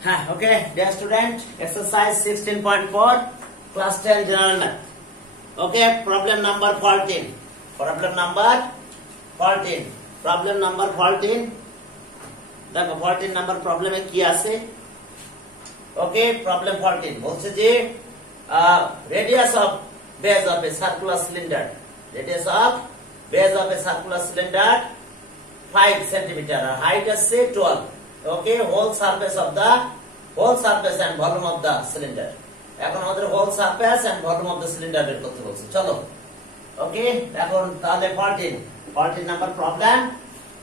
Okay, dear student, exercise 16.4, class 10 general math. Okay, problem number 14. Problem number 14. Problem number 14. দেখো 14 number প্রবলেমে কি আছে? ওকে, problem 14 বলছে যে radius of base of a circular cylinder. Radius of base of a circular cylinder 5 cm. Height is 12. Okay, whole surface and volume of the cylinder. এখন আমাদের whole surface and volume of the cylinder বের করতে বলছে। চলো, ওকে, এখন তাহলে 14 number problem.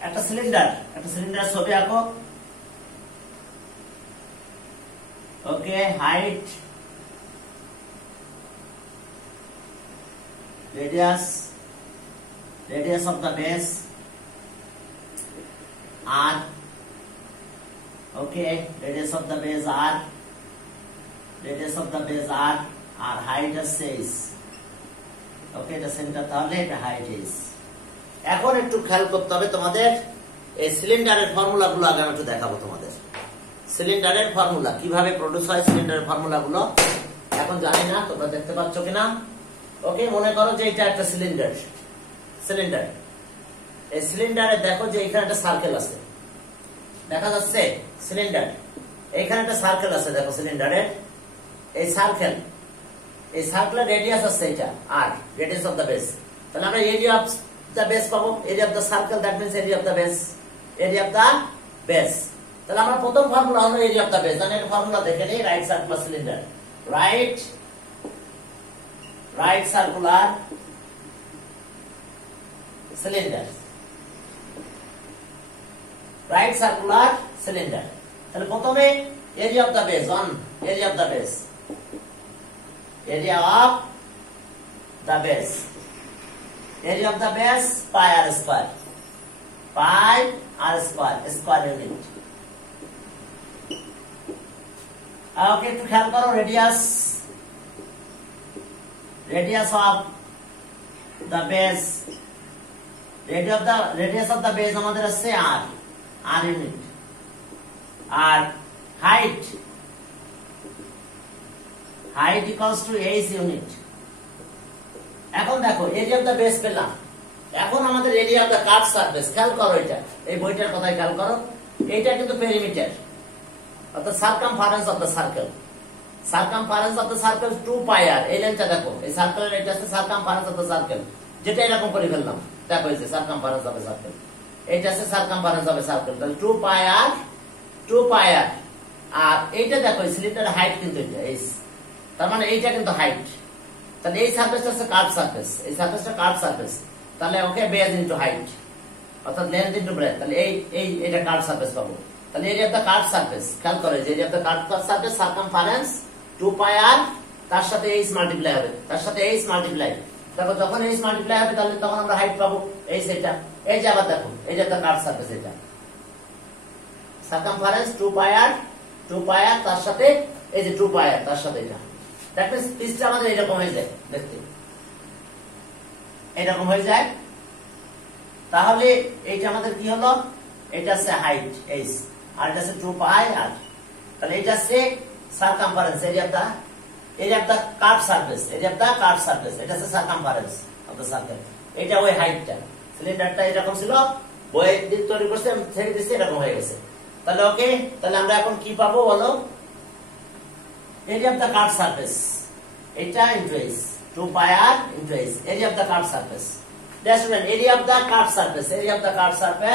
একটা cylinder ছবি আঁকো। ওকে, height, radius of the base r. Okay, radius of the base r, আর height is 6. Okay, the center তাহলে এটা height is. এখন একটু খেয়াল করতে হবে তোমাদের, এই সিলিন্ডারের ফর্মুলা গুলো আগে আমি একটু দেখাবো তোমাদের। সিলিন্ডারের ফর্মুলা কিভাবে প্রডিউস হয়, সিলিন্ডারের ফর্মুলা গুলো এখন জানি না, তোমরা দেখতে পাচ্ছ কিনা। ওকে, মনে করো যে এটা একটা সিলিন্ডার। এই সিলিন্ডারে দেখো যে এখানে একটা সার্কেল আছে, দেখা যাচ্ছে সিলিন্ডার, এখানে একটা সার্কেল আছে, দেখো সিলিন্ডারের এই সার্কেলের রেডিয়াস আছে এটা আর রেডিয়াস অফ দা বেস। তাহলে আমরা এরিয়া অফ দা বেস পাবো, area of the circle, that means area of the base. তাহলে আমরা প্রথম ফর্মুলা হলো এরিয়া অফ দা বেস। আমি একটা ফর্মুলা দেখে নিই। Right circular cylinder, right circular cylinder. তাহলে প্রথমে area of the base, area of the base pi r square unit. Okay, একটু খেয়াল করো, radius of the base, radius of the base আমাদের আছে আর ইউনিট, আর height equals to h unit. এখন দেখো এরিয়া অফ দা বেস পেলাম, এখন আমাদের area of the curve surface. খেয়াল করো, এটা এই বইটার কথাই খেয়াল করো, এইটা কিন্তু পেরিমিটার, অর্থাৎ circumference of the circle. 2 pi আর, এই লাইনটা দেখো, এই সার্কেলের এটা আছে সার্কামফারেন্স অফ দা সার্কেল, যেটা এরকম করে ফেললাম, দেখো এই যে সার্কামফারেন্স অফ দা সার্কেল, এইটা আছে সার্কামফারেন্স অফ দা সার্কেল। তাহলে 2 পাই আর, আর এইটা দেখো এই সিলিন্ডারের হাইট কিন্তু এটা এই, তার মানে এইটা কিন্তু হাইট। তাহলে এই সারফেসটা হচ্ছে কার্ভ সারফেস, এই সারফেসটা কার্ভ সারফেস। তাহলে ওকে, বেস ইনটু হাইট, অর্থাৎ লেন্থ ইনটু ব্রেডথ। তাহলে এইটা কার্ভ সারফেস পাবো। তাহলে area of the curve surface, খেয়াল করে যে area of the curve surface circumference 2 pi r, তার সাথে এইচ মাল্টিপ্লাই হবে, দেখো যখন এইচ মাল্টিপ্লাই হবে তাহলে তখন আমরা হাইট পাবো, এই সেটা। এই যে আবার দেখো area of the curve surface, এটা সার্কামফারেন্স 2 পাই আর, তার সাথে এই যে 2 পাই আর, তার সাথে এটা। দ্যাট মিন্স পিসটা আমাদের এরকম হয়ে যায়, দেখতে এরকম হয়ে যায়। তাহলে এইটা আমাদের কি হলো, এটা হচ্ছে হাইট এইচ, আর এটা হচ্ছে 2 পাই আর। তাহলে এটা হচ্ছে circumference, area of the curve surface, এটা হচ্ছে সার্কামফারেন্স অফ দা সার্কেল। এটা ওই হাইটটা, সিলিন্ডারটা এরকম ছিল, বই দিক তৈরি করছে, আমি ছেড়ে দিচ্ছি, এরকম হয়ে গেছে। তাহলে ওকে, তাহলে আমরা এখন কি পাবো বলো, area of the curve surface, এটা into h, 2 pi r into h, area of the curve surface. That's mean area of the curve surface to area of the curve surface,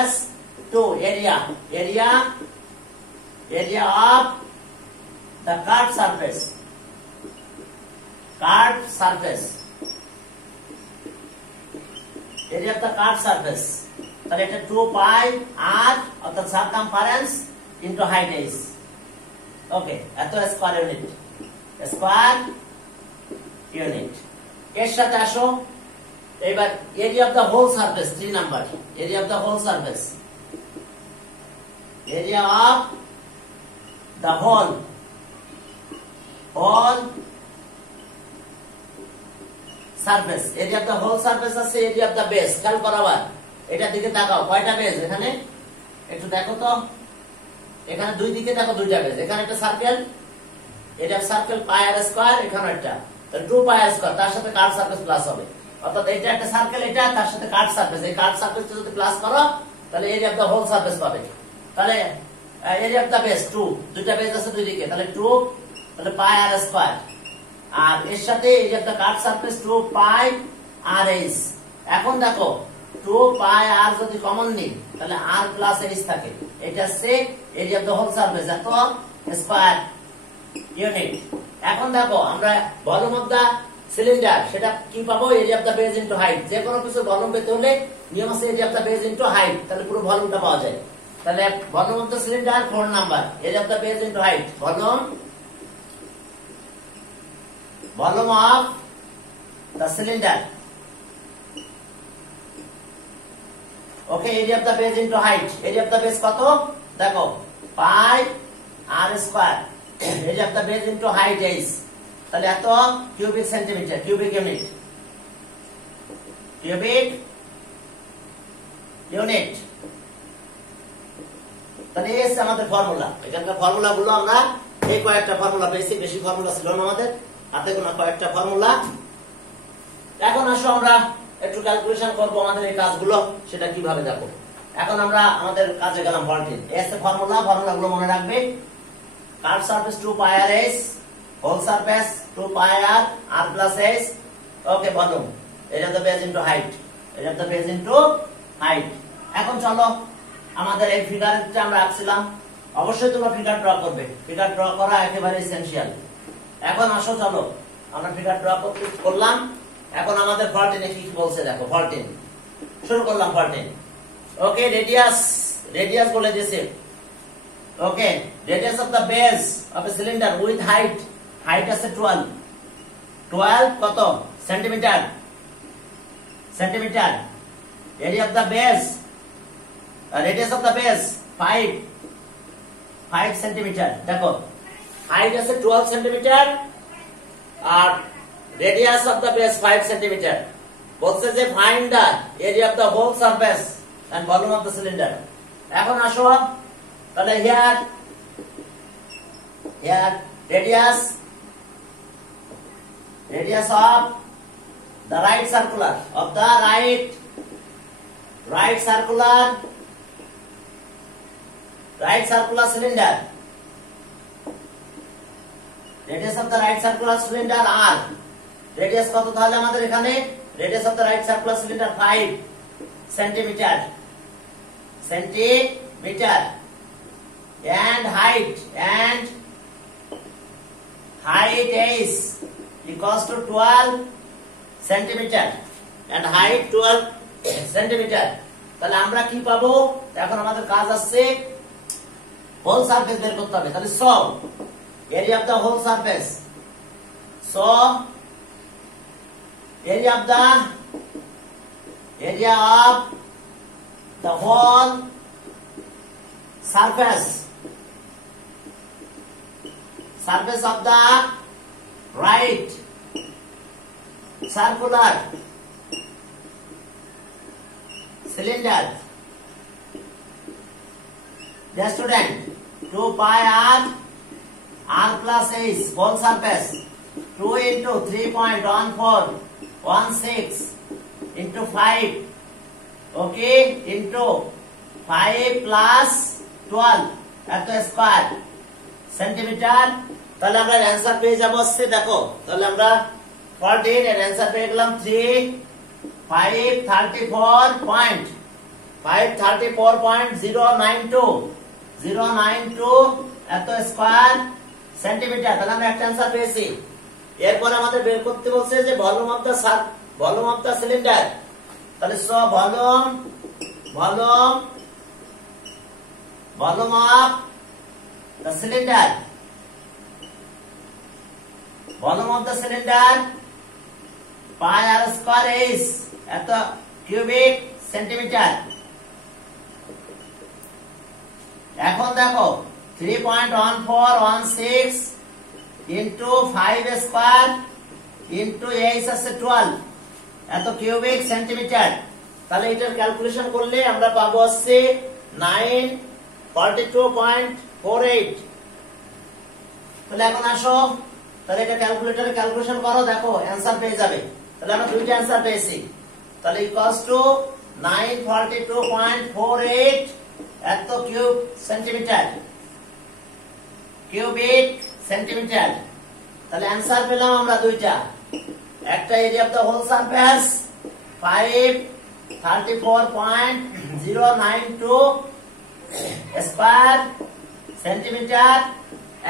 area of the curve surface. তাহলে এটা 2 pi r, অর্থাৎ circumference into height h. Okay, এত square unit. এর সাথে আসো এবার area of the whole surface, 3 number, area of the whole surface, area of the whole surface, area of the whole surface আছে area of the base. খেয়াল করো আবার, এটার দিকে তাকাও, কয়টা বেস এখানে একটু দেখো তো, এখানে দুই দিকে দেখো দুইটা বেজ, এখানে একটা সার্কেল, এটা সার্কেল পাই আর স্কয়ার, এখানে একটা, তাহলে 2 পাই আর স্কয়ার, তার সাথে কার্ভ সারফেস প্লাস হবে, অর্থাৎ এটা একটা সার্কেল, এটা তার সাথে কার্ভ সারফেস, এই কার্ভ সারফেসটা যদি প্লাস করো তাহলে area of the whole surface পাবে। তাহলে এরিয়া অফ দা বেজ 2, দুইটা বেজ আছে দুই দিকে, তাহলে 2, তাহলে পাই আর স্কয়ার, আর এর সাথে area of the curve surface 2 pi r h. এখন দেখো 2 পাই আর যদি কমন নিই তাহলে আর প্লাস এইচ থাকে, এটা হচ্ছে area of the whole surface, এত স্কয়ার ইউনিট। এখন দেখো আমরা ভলিউম অফ দা সিলিন্ডার সেটা কি পাবো, area of the base into height, যে কোনো কিছু ভলিউম পেতে হলে নিয়ম আছে area of the base into height, তাহলে পুরো ভলিউমটা পাওয়া যায়। তাহলে volume of the cylinder 4 number, area of the base into height, volume of the cylinder, okay, area of the base into height, area of the base কত দেখো pi r square, area of the base into height h, তাহলে এত cubic centimetre, cubic unit, cubic unit. তাহলে এই হচ্ছে আমাদের formula. এখানকার formula গুলো আমরা এই কয়েকটা ফর্মুলা পেয়েছি, বেশি ফর্মুলা ছিল না আমাদের হাতে গোনা কয়েকটা ফর্মুলা। এখন আসো আমরা একটু ক্যালকুলেশন করব আমাদের এই কাজগুলো সেটা কিভাবে দেখো। এখন আমরা আমাদের কাজে গেলাম। ভোল্টেজ এস এর ফর্মুলা, ফর্মুলাগুলো মনে রাখবে। Curve surface 2 pi r H, whole surface 2 pi আর আর প্লাস এইচ, ওকে, ভলিউম এটা দ্য বেজ ইনটু হাইট, এটা দ্য বেজ ইনটু হাইট। এখন চলো আমাদের এই ফিগারটা আমরা আঁকছিলাম, অবশ্যই তোমরা ফিগার ড্র করবে, ফিগার ড্র করা একেবারে এসেনশিয়াল। এখন আসো চলো আমরা ফিগার ড্র করলাম। এখন আমাদের 14 কি কি বলছে দেখো। 14 শুরু করলাম। 14 ওকে, রেডিয়াস বলে দিয়েছে, okay, radius of the base of a cylinder with height, height আছে 12 কত centimetre, area of the base, radius of the base 5 centimetre. দেখো হাইট আছে 12 সেন্টিমিটার আর radius of the base 5 centimetre. বলছে যে find the area of the whole surface and volume of the cylinder. এখন আসো তাহলে here radius of the right circular, of the right circular cylinder, radius of the right circular cylinder r, radius কত তাহলে আমাদের এখানে, radius of the right circular cylinder 5 centimetre, and height is equals to 12 centimetre and height 12 centimetre. তাহলে আমরা কি পাবো, এখন আমাদের কাজ আসছে হোল সারফেস বের করতে হবে। তাহলে so area of the whole surface, so area of the whole surface of the right circular cylinder, the student 2 pi r plus h whole surface 2 into 3.1416 into 5, okay, into 5 plus 12 at the square centimetre. তাহলে আমরা answer পেয়ে যাবো হচ্ছে দেখো, তাহলে আমরা 14 এর answer পেয়ে গেলাম 534.092 এত স্কয়ার সেন্টিমিটার। তাহলে আমরা একটা অ্যানসার পেয়েছি। এরপর আমাদের বের করতে বলছে যে ভলিউম অফ দা সিলিন্ডার। তাহলে so volume of the cylinder, volume of the cylinder pi r square is at the cubic centimeter। এখন দেখো 3.1416 into 5 square into h আছে 12 এত কিউবিক সেন্টিমিটার। তাহলে এটার ক্যালকুলেশন করলে আমরা পাবো হচ্ছে 9 42.48। তাহলে এখন আসো, তাহলে এটা ক্যালকুলেটরে ক্যালকুলেশন করো, দেখো অ্যান্সার পেয়ে যাবে। তাহলে আমরা দুইটা অ্যান্সার পেয়েছি। তাহলে ইকুয়ালস টু 942.48 এত কিউব সেন্টিমিটার, কিউবিক সেন্টিমিটার। তাহলে অ্যান্সার পেলাম আমরা দুইটা, একটা area of the whole surface 534.092 square centimetre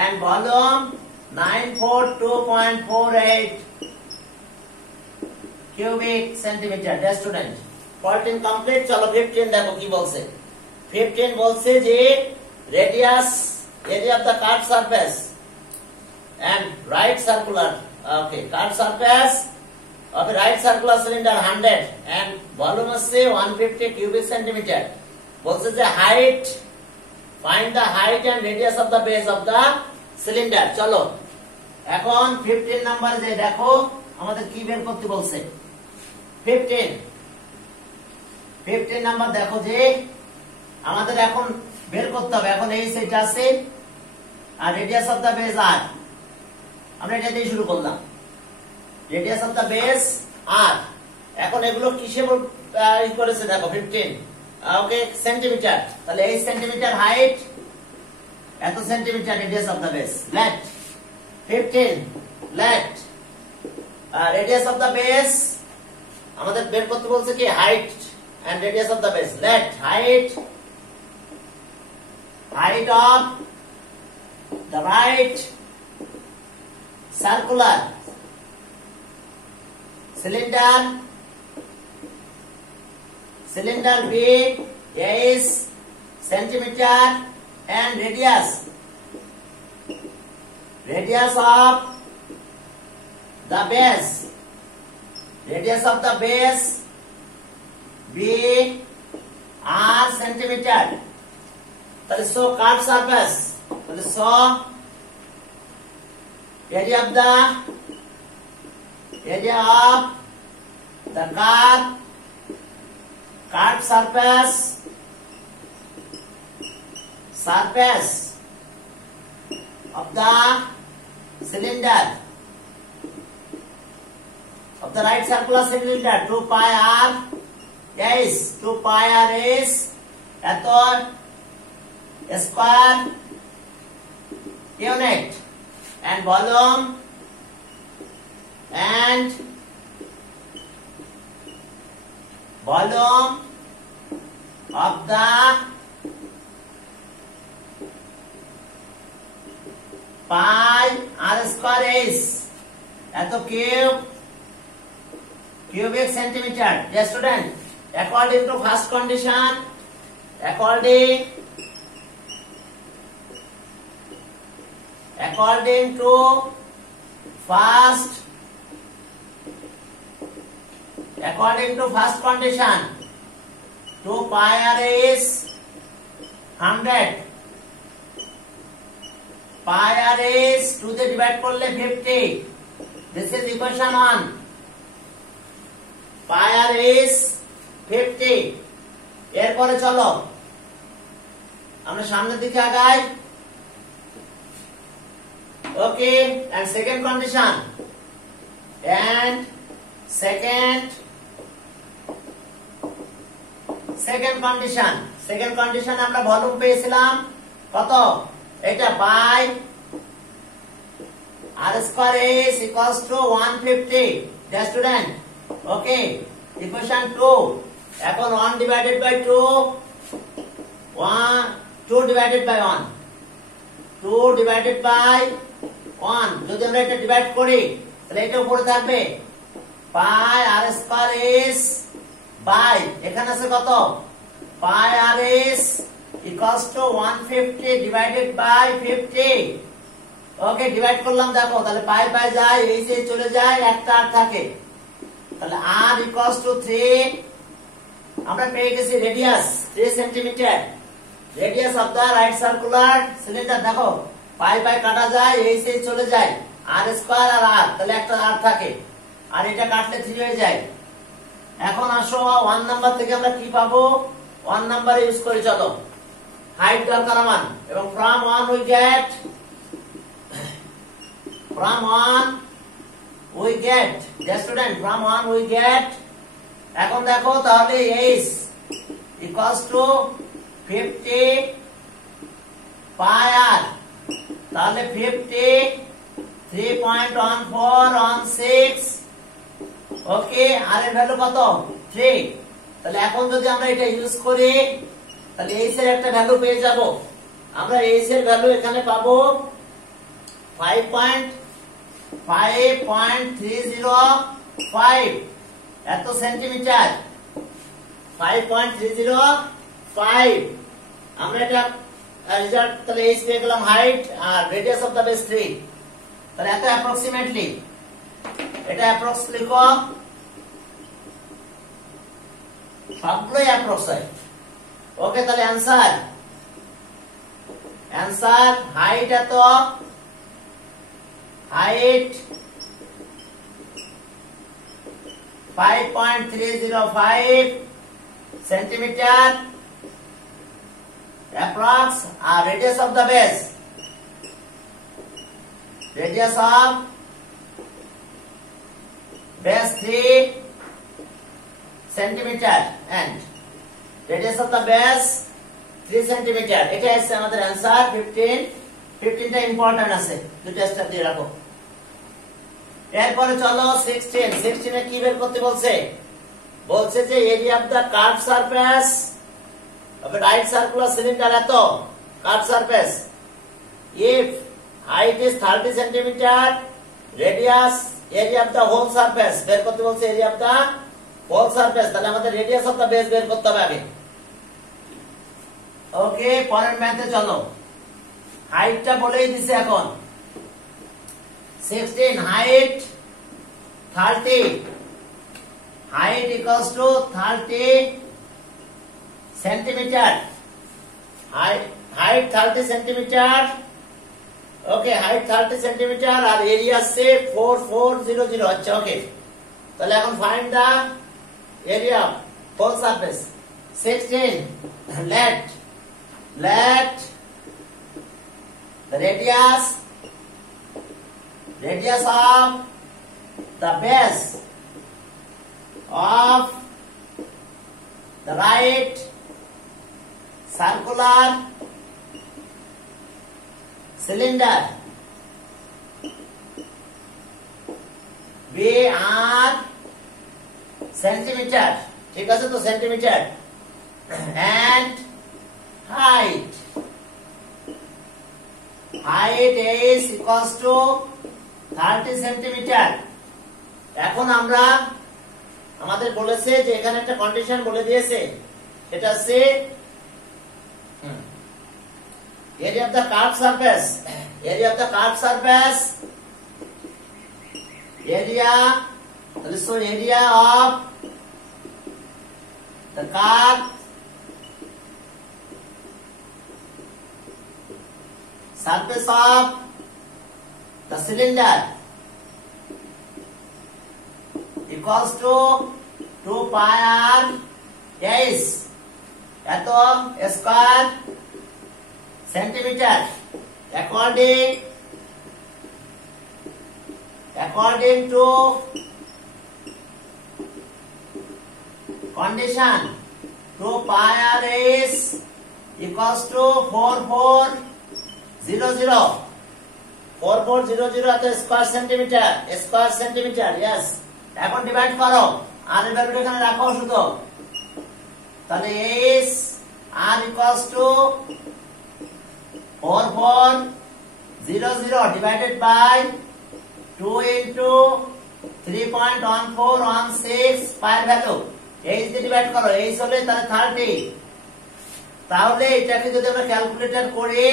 and volume 942.48 cubic centimeter. Dear student, 14 complete. চলো 15 দেখো কি বলছে। 15 বলছে যে radius area of the curved surface and right circular, okay, curved surface of a right circular cylinder 100 and volume আছে 150 cubic centimeter. বলছে যে height, find the height and radius of the base of the cylinder. চলো এখন 15 number যে দেখো আমাদের কি বের করতে বলছে। 15 নাম্বার দেখো যে আমাদের এখন বের করতে হবে। এখন এই সেট আছে আর রেডিয়াস অফ দা বেস আর, আমরা এটা দিয়ে শুরু করলাম। রেডিয়াস অফ দা বেস আর, এখন এগুলো কিসে করেছে দেখো 15, ওকে, সেন্টিমিটার। তাহলে এই সেন্টিমিটার হাইট, এত centimetre radius of the base. Let 15 let radius of the base আমাদের বের করতে বলছে কি height and radius of the base. Let height of the right circular cylinder B is centimeter and radius of the base, radius of the base B are centimeter. তাহলে so curved surface, তাহলে so area of the curved surface of the cylinder of the right circular cylinder 2 pi r is এত square unit and volume of the pi r square is এত cubic centimeter. Dear student, according to first condition, according to first condition, 2 pi r is 100, pi r is 2 দিয়ে divide করলে 50. This is equation 1. pi r is 50. এরপরে চলো আমরা সামনের দিকে আগাই। Okay, and second condition, second condition আমরা volume পেয়েছিলাম কত, এটা by r square is equals to 150. Dear student, okay, equation 2, এখন 1 divided by 2 divided by 1, 2 divided by 1, যদি আমরা এটা ডিভাইড করি তাহলে এটা উপরে থাকবে পাই r স্কয়ার is বাই, এখানে আছে কত, পাই r is equals to 150 divided by 50. Okay, divide করলাম দেখো, তাহলে পাই পাই যায়, এই যে চলে যায়, একটা আর থাকে, তাহলে r equals to 3. আমরা পেয়ে গেছি radius 3 centimetre, radius of the right circular cylinder. দেখো পাই পাই কাটা যায়, এই সেই চলে যায়, r স্কয়ার আর r, তাহলে একটা r থাকে, আর এটা কাটলে 3 হয়ে যায়। এখন আসো 1 নাম্বার থেকে আমরা কি পাবো, 1 নাম্বার ইউজ করি। চলো হাইট দরকার আমার, এবং from 1 we get the student from 1 we get, এখন দেখো তাহলে h equals to 50 pi r, তাহলে 50 3.14 on 6, ওকে, আর এর ভ্যালু কত 3। তাহলে এখন যদি আমরা এটা ইউজ করি তাহলে h এর একটা ভ্যালু পেয়ে যাব। আমরা h এর ভ্যালু এখানে পাবো 5.305 এত সেন্টিমিটার, 5.305। আমরা এটা রেজাল্ট তাহলে h পেয়ে গেলাম হাইট, আর রেডিয়াস অফ দা বেস 3, তাহলে এত অ্যাপ্রক্সিমেটলি, এটা অ্যাপ্রক্স লিখো, সবগুলোই অ্যাপ্রক্স হয়। ওকে, তাহলে অ্যান্সার হাইট এত, হাইট 5.305 সেন্টিমিটার অ্যাপ্রক্স, আর radius of the base, radius of base 3 centimeter and radius of the base 3 centimeter। এটা আছে আমাদের आंसर 15টা ইম্পর্টেন্ট আছে, দুটো স্টেপ দিয়ে রাখো। এরপরে চলো 16 এ কি বের করতে বলছে? বলছে যে area of the curve surface of a right circular cylinder এত, curve surface, if height is 30 centimeter, radius area of the whole surface বের করতে বলছে, area of the whole surface, তাহলে আমাদের radius of the base বের করতে হবে আগে। ওকে, পরের ম্যাথে চলো, হাইটটা বলেই দিছে এখন 16, height 30, height equals to 30 centimeter, height 30 centimeter, okay, height 30 centimetre আর এরিয়া সে 4400। আচ্ছা, ওকে, তাহলে এখন find the area whole surface. 16, let the radius of the base of the right circular cylinder be r centimeter, ঠিক আছে তো, centimetre, and height is equals to 30 centimeter। এখন আমরা আমাদের বলেছে যে এখানে একটা কন্ডিশন বলে দিয়েছে, সেটা হচ্ছে area of the curved surface, area of the curved surface, area of the curved surface of the cylinder equals to 2 pi r s এত square centimetre, according to condition 2 pi r is equals to 4400, 4400 এত square centimetre, yes. এখন divide করো, আর এর value এখানে রাখো শুধু, তাহলে s r equals to 4400 divided by 2 into 3.1416 par value, h দিয়ে ডিভাইড করো, h হলে তাহলে 30। তাহলে এটাকে যদি আমরা ক্যালকুলেটর করি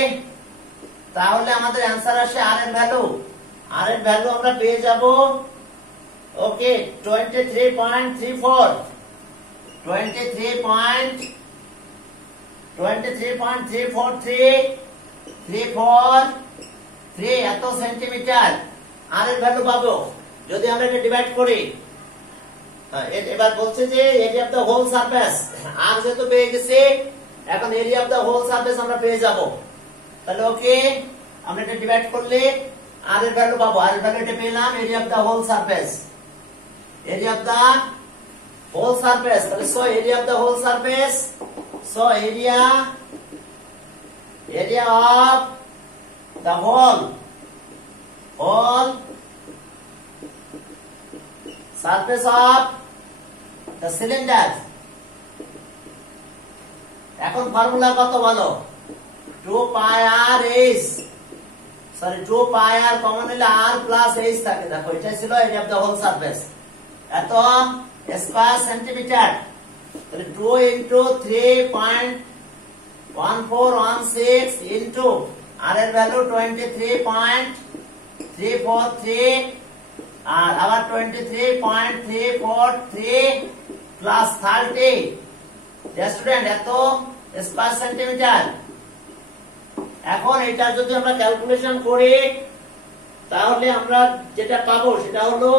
তাহলে আমাদের आंसर আসে r এর ভ্যালু আমরা পেয়ে যাব, ওকে, 23.343 এত সেন্টিমিটার আর এর ভ্যালু পাবো যদি আমরা এটা ডিভাইড করি। এবার বলছে যে area of the whole surface, আর যেহেতু পেয়ে গেছে এখন area of the whole surface আমরা পেয়ে যাব। তাহলে ওকে, আমরা এটা ডিভাইড করলে আর এর ভ্যালু পাবো। আর এর ভ্যালু এটা পেলাম, area of the whole surface, area of the whole surface. তাহলে so area of the whole surface, so area of the whole surface of the cylinder. এখন ফর্মুলা কত বলো? 2 pi r h, sorry 2 pi r common নিলে r plus h থাকে। দেখো এটা ছিল area of the whole surface, এত square centimetre. তাহলে 2 ইনটু 3.1416 ইনটু আর এর ভ্যালু 23.343 আর আবার 23.343 প্লাস 30 স্টুডেন্ট, এত স্কয়ার সেন্টিমিটার। এখন এটা যদি আমরা ক্যালকুলেশন করি তাহলে আমরা যেটা পাবো সেটা হলো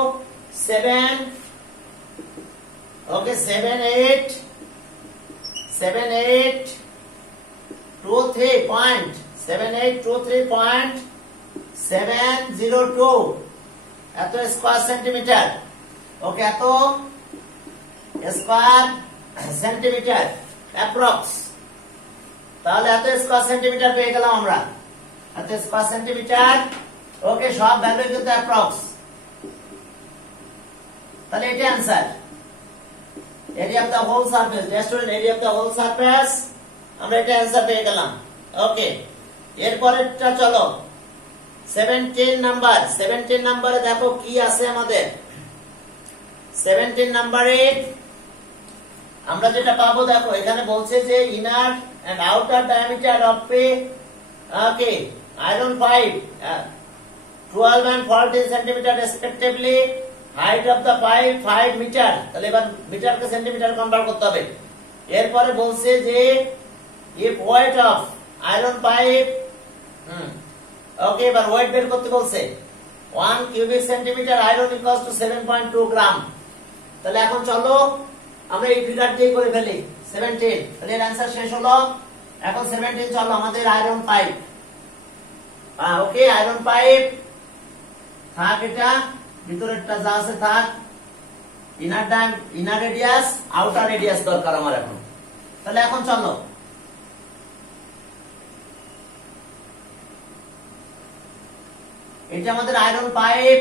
7823.702 এত স্কয়ার সেন্টিমিটার। ওকে, এত স্কয়ার সেন্টিমিটার অ্যাপ্রক্স। তাহলে এত স্কয়ার সেন্টিমিটার পেয়ে গেলাম আমরা, এত স্কয়ার সেন্টিমিটার। ওকে, সব ভ্যালু কিন্তু অ্যাপ্রক্স। তাহলে এটা answer, area of the whole surface. Student, area of the whole surface আমরা এটা आंसर পেয়ে গেলাম। ওকে, এরপরেরটা চলো 17 নাম্বার। 17 নম্বরে দেখো কি আছে আমাদের। 17 নম্বরে আমরা যেটা পাবো, দেখো এখানে বলছে যে inner and outer diameter of a okay iron pipe 12 and 14 centimetre respectively, height of the pipe 5 metre. তাহলে এবার মিটারকে সেন্টিমিটার কনভার্ট করতে হবে। এরপরে বলছে যে if weight of iron pipe, okay এবার ওয়েট বের করতে বলছে। 1 cubic centimetre iron equals to 7.2 gram. তাহলে এখন চলো আমরা এই ফিগার দিয়ে করে ফেলি 17। তাহলে এর आंसर শেষ হলো। এখন 17 চলো আমাদের আয়রন পাইপ। ওকে, আয়রন পাইপ থাক, এটা ভিতরেরটা যা আছে থাক। ইনার রেডিয়াস আউটার রেডিয়াস দরকার আমার এখন। তাহলে এখন চলো এটা আমাদের আয়রন পাইপ।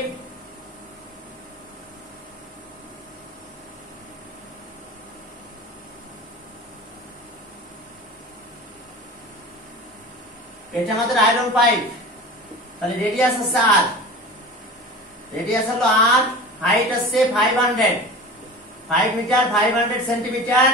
এটা আমাদের আয়রন পাইপ। তাহলে রেডিয়াস আছে আর, রেডিয়াস হলো আর, হাইট আছে 500 মিটার, 500 সেন্টিমিটার